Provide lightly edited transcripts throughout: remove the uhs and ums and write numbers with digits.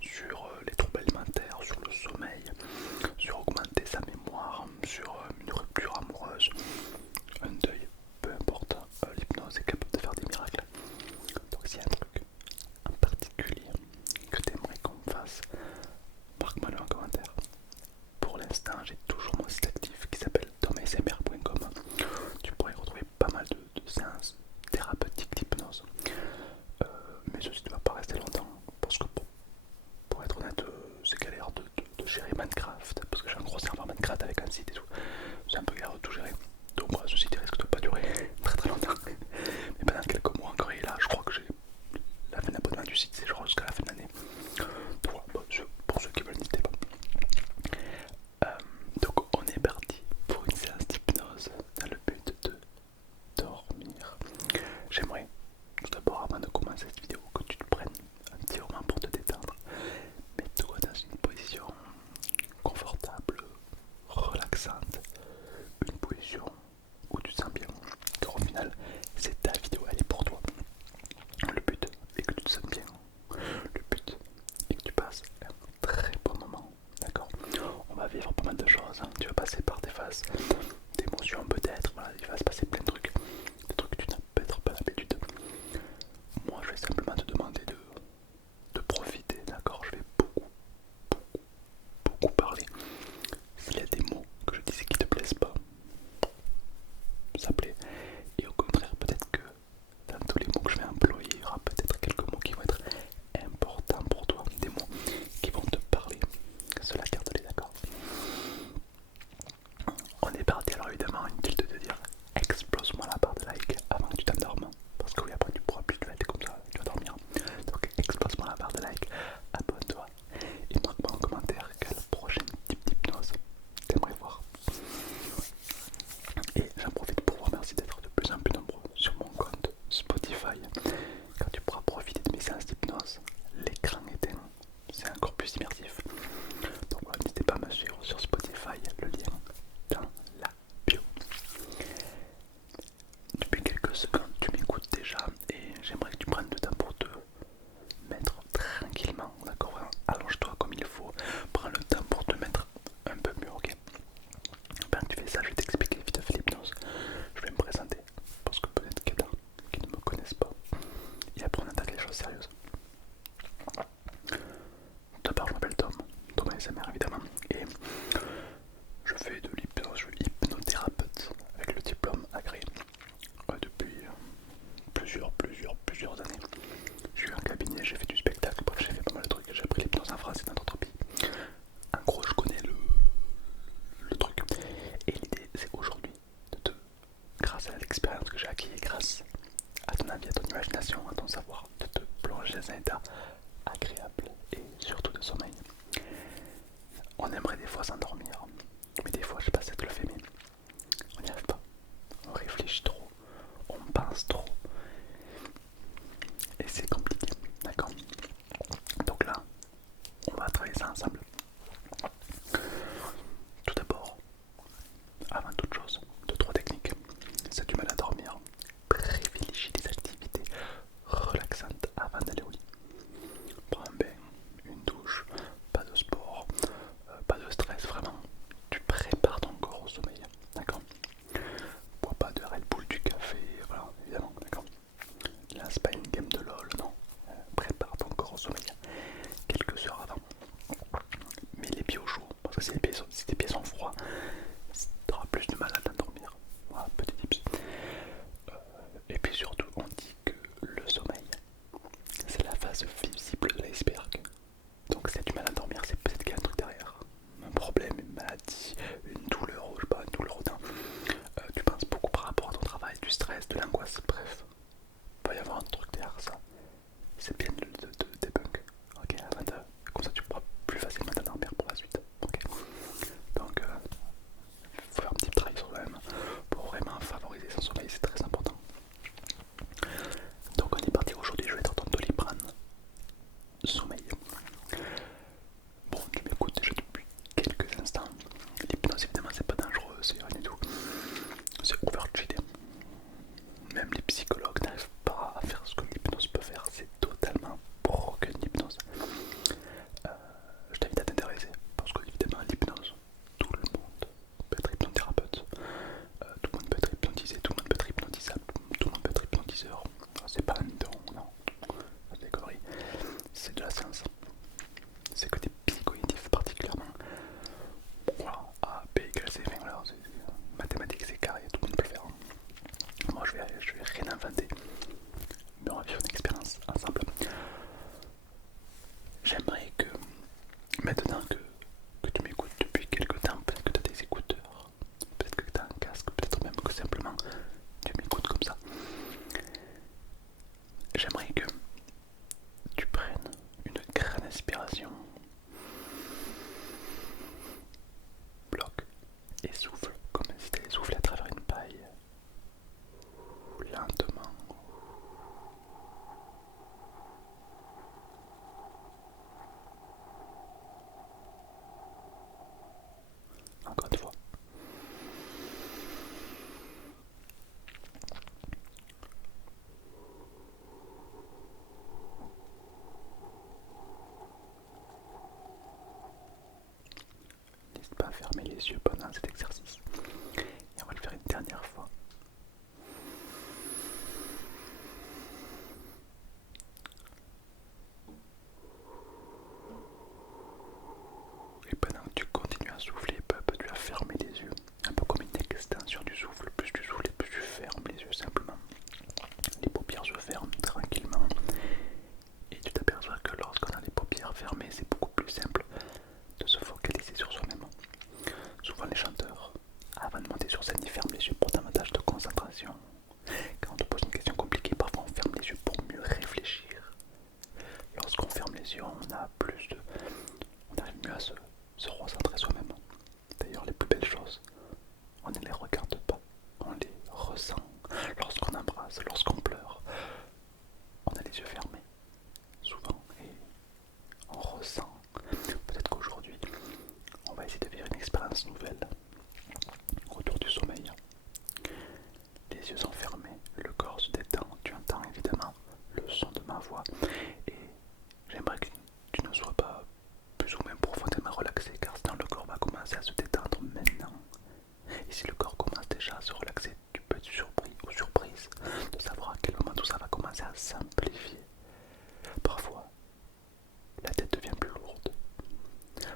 sur les troubles alimentaires, sur le sommeil, sur augmenter sa mémoire, sur une rupture amoureuse, un deuil, peu importe, l'hypnose est capable de faire des miracles. Donc s'il y a un truc en particulier que tu aimerais qu'on fasse, marque-moi le en commentaire. Pour l'instant, j'ai toujours mon site actif qui s'appelle tomsmr.com. Tu pourrais retrouver pas mal de séances thérapeutiques d'hypnose. Mais ceci ne va pas rester longtemps parce que pour être honnête, c'est galère de gérer Minecraft parce que j'ai un gros serveur Minecraft avec un site et tout. C'est un peu galère de tout gérer. Donc voilà, ce site risque de pas durer très très longtemps. Mais pendant quelques mois encore, et là, je crois que j'ai la fin d'abonnement du site, c'est genre jusqu'à la fin de l'année. Donc voilà, bon, pour ceux qui veulent, n'hésitez pas. Donc on est parti pour une séance d'hypnose dans le but de dormir. J'aimerais tout d'abord, avant de commencer cette vidéo, que tu te prennes un petit moment pour te détendre. Mets-toi dans une position confortable, relaxante, une position où tu te sens bien. Car au final, c'est ta vidéo, elle est pour toi. Le but est que tu te sens bien. Le but est que tu passes un très bon moment. D'accord? On va vivre pas mal de choses. Tu vas passer par des phases d'émotions peut-être. Voilà, il va se passer plein de trucs. Des trucs que tu n'as peut-être pas l'habitude. Moi, je vais simplement te demander de profiter. D'accord? Je vais beaucoup parler. S'il y a des mots que je disais qui te plaisent pas, ça plaît. Et au contraire, peut-être que dans tous les mots que je vais employer, il y aura peut-être quelques mots qui vont être importants pour toi, des mots qui vont te parler. Cela garde-les, d'accord? On est parti, alors évidemment, inutile de te dire explose-moi la barre de like avant que tu t'endormes. Parce que oui, après tu pourras plus te mettre comme ça, tu vas dormir. Donc explose-moi la barre de like, abonne-toi et marque-moi en commentaire quel prochain type d'hypnose t'aimerais voir. Et j'en profite pour vous remercier d'être de plus en plus nombreux sur mon compte Spotify. Quand tu pourras profiter de mes séances d'hypnose, l'écran éteint, c'est encore plus immersif. Donc voilà, n'hésitez pas à me suivre sur Spotify, le lien dans la bio. Depuis quelques secondes, tu m'écoutes déjà et j'aimerais que tu prennes le temps pour te mettre tranquillement, d'accord? Allonge-toi comme il faut, prends le temps pour te mettre un peu mieux, ok? Pendant que tu fais ça, je vais t'expliquer vite fait l'hypnose. Je vais me présenter parce que peut-être qu'il y en a qui ne me connaissent pas. Et après, on attaque les choses sérieuses. D'abord, je m'appelle Tom, Thomas SMR évidemment, et je fais de l'hypnose, je suis hypnothérapeute avec le diplôme agréé depuis plusieurs années. Je suis en cabinet, j'ai fait du spectacle, bref, j'ai fait pas mal de trucs. J'ai appris l'hypnose en France et dans d'autres pays. En gros, je connais le truc. Et l'idée, c'est aujourd'hui de te, grâce à l'expérience que j'ai acquis et grâce à ton avis, à ton imagination, à ton savoir, de te plonger dans un état agréable et surtout de sommeil. On aimerait des fois s'endormir, mais des fois, je sais pas si ça te le fait, mais on n'y arrive pas. On réfléchit trop, on pense trop, et c'est compliqué, d'accord? Donc là, on va travailler ça ensemble. Tout d'abord, avant toute chose, deux, trois techniques. Si tu as du mal à dormir, privilégie des activités relaxantes avant d'aller au lit. Prends un bain, une douche, pas de sport, pas de stress, vraiment. Tu prépares ton corps au sommeil, d'accord? Bois pas de Red Bull, du café, voilà, évidemment, d'accord? Là, c'est pas une game de LOL, non. Prépare ton corps au sommeil quelques heures avant. Mets les pieds au chaud, parce que si tes pieds sont froids, tu auras plus de mal à t'endormir. Voilà, petit tips. Et puis surtout, on dit que le sommeil, c'est la face visible de l'iceberg. Donc si tu as du mal à dormir, c'est peut-être qu'il y a un truc derrière. Un problème, une maladie, une douleur, ou je sais pas, une douleur au teint. Tu penses beaucoup par rapport à ton travail, du stress, de l'angoisse, bref. Il va y avoir un truc derrière ça. C'est bien de débunk. Ok, comme ça tu pourras plus facilement t'endormir pour la suite. Ok. j'aimerais que maintenant que tu m'écoutes depuis quelques temps, peut-être que tu as des écouteurs, peut-être que tu as un casque, peut-être même que simplement tu m'écoutes comme ça. J'aimerais que tu prennes une grande inspiration, bloque et souffle comme si tu allais souffler à travers une paille, lentement. Encore une fois. N'hésite pas à fermer les yeux pendant cet exercice. Et on va le faire une dernière fois. Et pendant que tu continues à souffler, peu à peu tu vas fermer les yeux. Un peu comme une extension du souffle. Plus tu souffles, plus tu fermes les yeux simplement. Les paupières se ferment tranquillement. Et tu t'aperçois que lorsqu'on a les paupières fermées, c'est beaucoup plus simple de se focaliser sur soi-même. Souvent les chanteurs, avant de monter sur scène, ils ferment les yeux pour davantage de concentration. Quand on te pose une question compliquée, parfois on ferme les yeux pour mieux réfléchir. Lorsqu'on ferme les yeux, on arrive mieux à se recentrer soi-même. D'ailleurs, les plus belles choses, on ne les regarde pas, on les ressent. Lorsqu'on embrasse, lorsqu'on pleure, on a les yeux fermés, souvent, et on ressent. Peut-être qu'aujourd'hui, on va essayer de vivre une expérience nouvelle autour du sommeil. Les yeux sont fermés, le corps se détend, tu entends évidemment le son de ma voix, et j'aimerais que tu ne sois pas plus ou moins profondément relaxé, car sinon le corps va commencer à se détendre maintenant. Et si le corps commence déjà à se relaxer, tu peux être surpris ou surprise de savoir à quel moment tout ça va commencer à s'amplifier. Parfois, la tête devient plus lourde.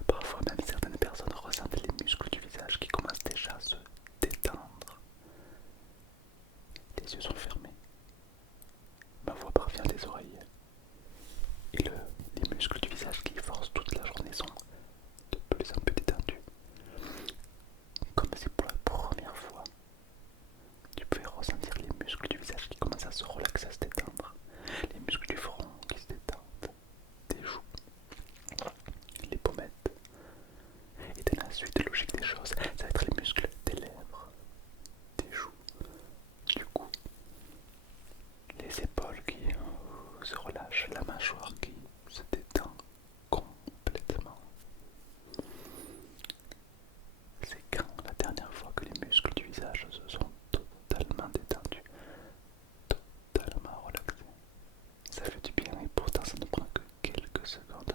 Parfois même certaines personnes ressentent les muscles du visage qui commencent déjà à se détendre. Les yeux sont fermés. Ma voix parvient des oreilles. Et les muscles du visage qui forcent toute la journée sont de plus en plus détendus. Comme si pour la première fois, tu pouvais ressentir les muscles du visage qui commencent à se relaxer, à se détendre. Les muscles du front qui se détendent, des joues, les pommettes. Et dans la suite logique des choses, ça va être les muscles des lèvres, des joues, du cou, les épaules qui se relâchent, la mâchoire qui se détend complètement. C'est quand la dernière fois que les muscles du visage se sont totalement détendus, totalement relaxés. Ça fait du bien et pourtant ça ne prend que quelques secondes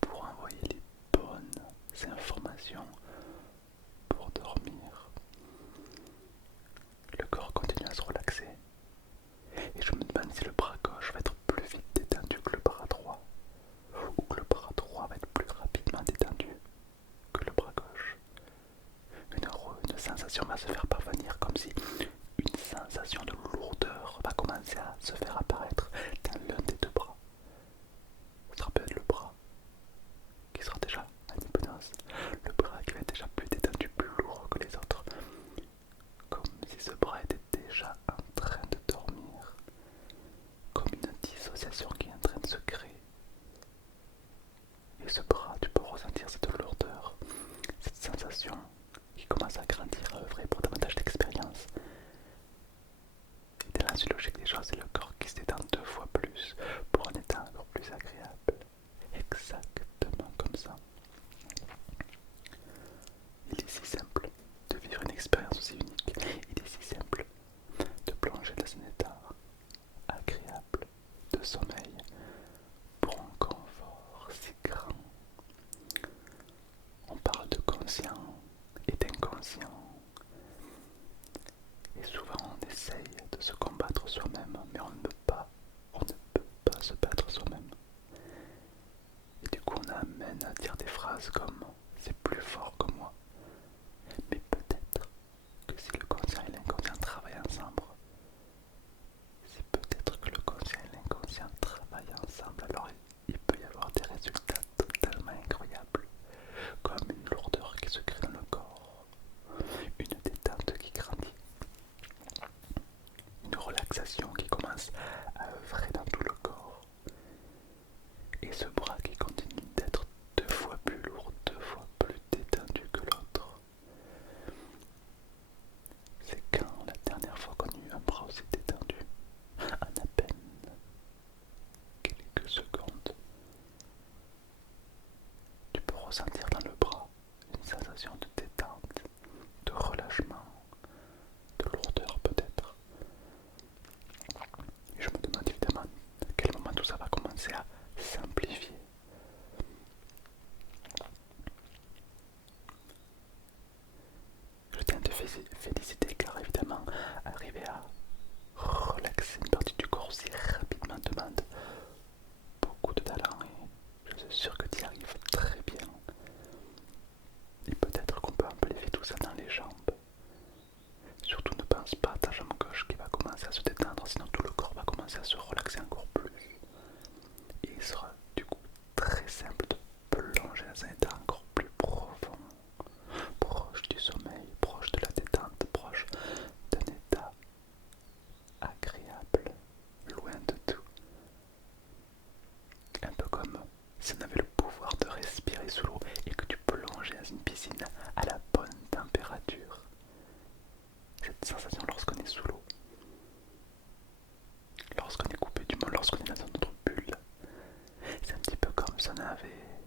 pour envoyer les bonnes informations pour dormir. Le corps continue à se relaxer et je me demande si le bras gauche va être plus vite détendu que le bras droit ou que le bras droit va être plus rapidement détendu que le bras gauche. Une sensation va se faire parvenir comme si une sensation de lourdeur va commencer à se faire apparaître dans l'un des deux bras. Ce sera peut-être le bras qui sera déjà en hypnose, le bras qui va être déjà plus détendu, plus lourd que les autres, comme si ce bras était déjà en train de dormir, comme une dissociation qui est en train de se créer. Et ce bras, tu peux ressentir cette lourdeur, cette sensation qui commence à grandir, à œuvrer pour davantage d'expérience. Et dans la suite logique des choses, c'est le corps qui se détend 2 fois plus pour un état encore plus agréable. Exactement comme ça. Il est si simple de vivre une expérience aussi unique. Il est si simple de plonger dans un état agréable de sommeil pour un confort si grand. On parle de conscient et d'inconscient. Et souvent on essaye de se combattre soi-même, mais on ne peut pas se battre soi-même. Et du coup on amène à dire des phrases comme c'est plus fort que moi. Mais peut-être que si le conscient et l'inconscient travaillent ensemble, alors il peut y avoir des ressentir dans le bras une sensation de détente, de relâchement, de lourdeur peut-être. Et je me demande évidemment à quel moment tout ça va commencer à simplifier. Je tiens à te féliciter car évidemment arriver à relaxer une partie du corps aussi rapidement demande beaucoup de talent et je suis sûr que tu y arrives très bien. Et peut-être qu'on peut amplifier tout ça dans les jambes. Surtout ne pense pas à ta jambe gauche qui va commencer à se détendre, sinon tout le corps va commencer à se relaxer encore plus. Et il sera du coup très simple de plonger dans un état encore plus profond, proche du sommeil, proche de la détente, proche d'un état agréable, loin de tout. Un peu comme si on avait le pouvoir de respirer sous l'eau et que tu plongeais dans une piscine à la bonne température. Cette sensation lorsqu'on est sous l'eau, lorsqu'on est coupé du monde, lorsqu'on est dans notre bulle, c'est un petit peu comme si on avait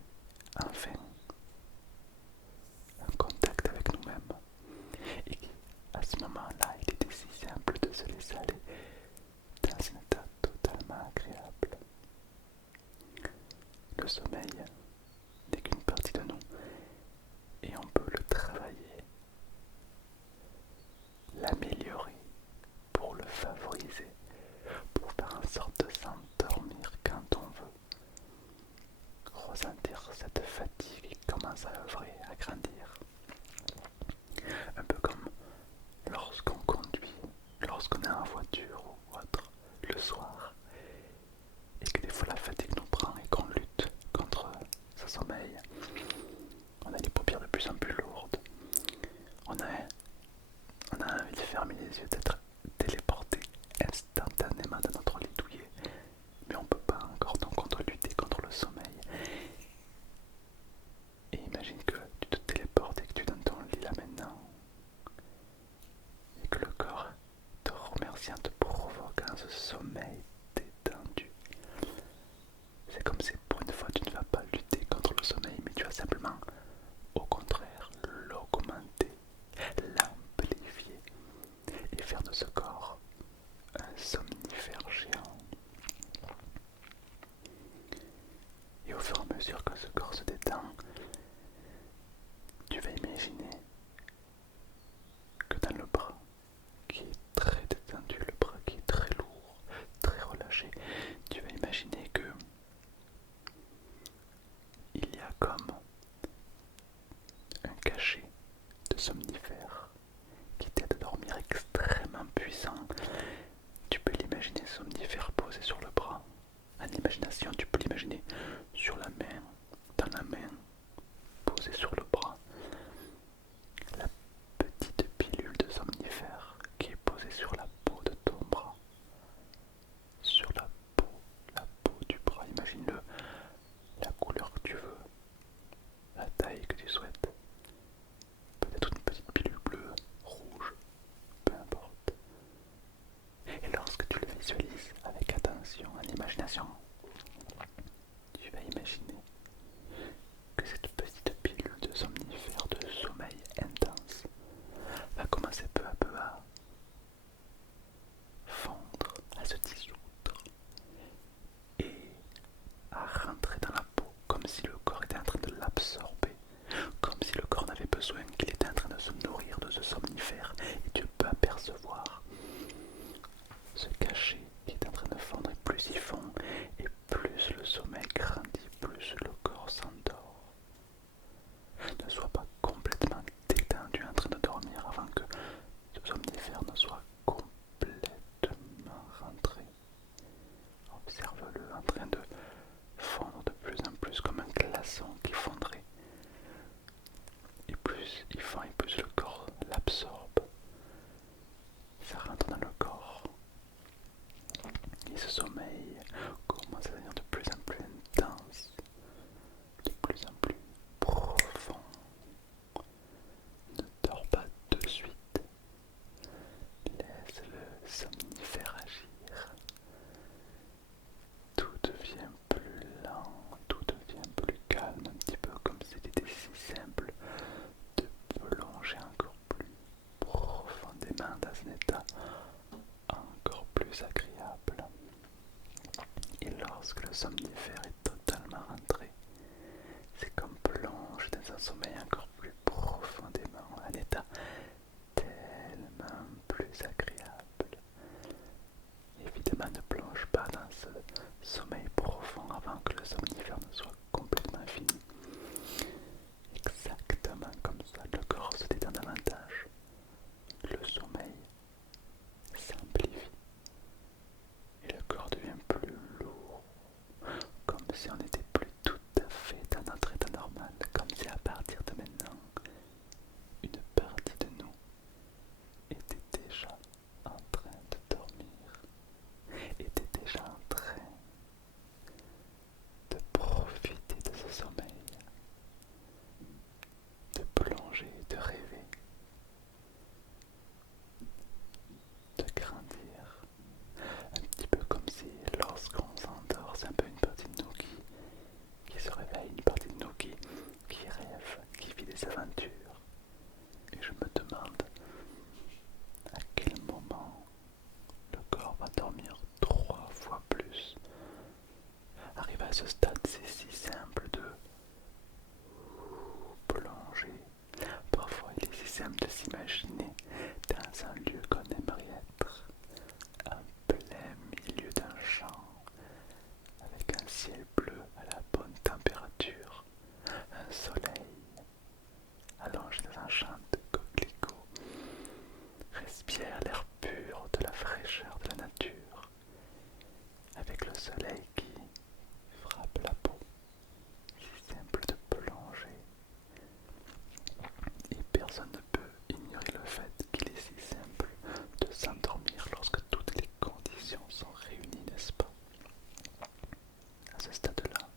enfin un contact avec nous-mêmes. Et à ce moment-là, il était si simple de se laisser aller dans un état totalement agréable. Le sommeil n'est qu'une partie de nous et on peut le travailler, l'améliorer pour le favoriser, pour faire en sorte de s'endormir quand on veut. Ressentir cette fatigue qui commence à œuvrer, à grandir. Un peu comme lorsqu'on conduit, lorsqu'on est en voiture ou autre, le soir, et que des fois la fatigue nous prend et qu'on lutte contre ce sommeil. On a les paupières de plus en plus lourdes. On a envie de fermer les yeux, d'être téléporté instantanément dans notre lit douillet. Mais on peut pas encore, donc on doit lutter contre le sommeil. Et imagine que tu te téléportes et que tu es dans ton lit là maintenant. Et que le corps te remercie en te provoquant ce sommeil détendu. C'est comme si pour une fois tu ne vas pas lutter contre le sommeil, mais tu vas simplement, au contraire, l'augmenter, l'amplifier et faire de ce corps un somnifère géant. Et au fur et à mesure que ce corps se détend, tu vas imaginer que dans le bras qui est très détendu, le bras qui est très lourd, très relâché, tu vas imaginer que il y a comme un cachet de somnifère qui t'aide à dormir extrêmement puissant. Tu peux l'imaginer somnifère posé sur le bras. En imagination, tu peux l'imaginer sur la main, dans la main, posée sur le bras. La petite pilule de somnifère qui est posée sur la peau de ton bras. Sur la peau du bras. Imagine-le, la couleur que tu veux, la taille que tu souhaites. Peut-être une petite pilule bleue, rouge, peu importe. Et lorsque tu le visualises avec attention, en imagination, plus agréable. Et lorsque le somnifère est totalement rentré, c'est comme plonger dans un sommeil encore plus profondément, un état tellement plus agréable. Évidemment, ne plonge pas dans ce sommeil profond avant que le somnifère ne soit complètement fini. Exactement comme ça, le corps se détend davantage. Le sommeil s'amplifie et le corps devient plus lourd, comme si on n'était plus tout à fait dans notre état normal, comme si à partir de maintenant, une partie de nous était déjà en train de dormir, était déjà en train de profiter de ce sommeil, de plonger, de rêver, de grandir. Un petit peu comme si lorsqu'on s'endort, c'est un peu une partie de nous qui se réveille, une partie de nous qui rêve, qui vit des aventures. Et je me demande à quel moment le corps va dormir 3 fois plus. Arrivé à ce stade, c'est si simple de plonger. Parfois, il est si simple de s'imaginer dans un lieu qu'on aimerait être, en plein milieu d'un champ, avec un ciel bleu à la bonne température, un soleil allongé dans un champ de coquelicots, respire l'air pur de la fraîcheur de la nature, avec le soleil qui frappe la peau. Si simple de plonger, et personne ne peut ignorer le fait qu'il est si simple de s'endormir lorsque toutes les conditions sont réunies, n'est-ce pas? À ce stade-là,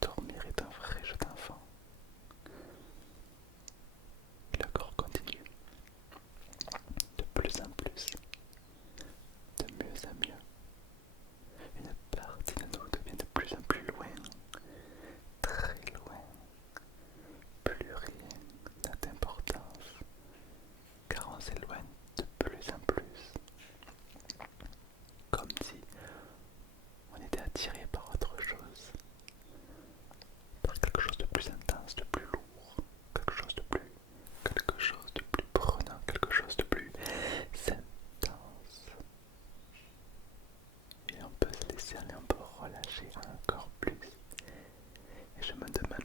dormir est un vrai jeu d'enfant. Le corps continue, de plus en plus, de mieux en mieux. Une partie de nous devient de plus en plus loin, très loin. Plus rien n'a d'importance, car on s'éloigne de plus en plus, comme si on était attiré par autre chose, par quelque chose de plus intense, de plus lourd, quelque chose de plus prenant, quelque chose de plus intense. Et on peut se laisser aller, on peut relâcher encore plus. Et je me demande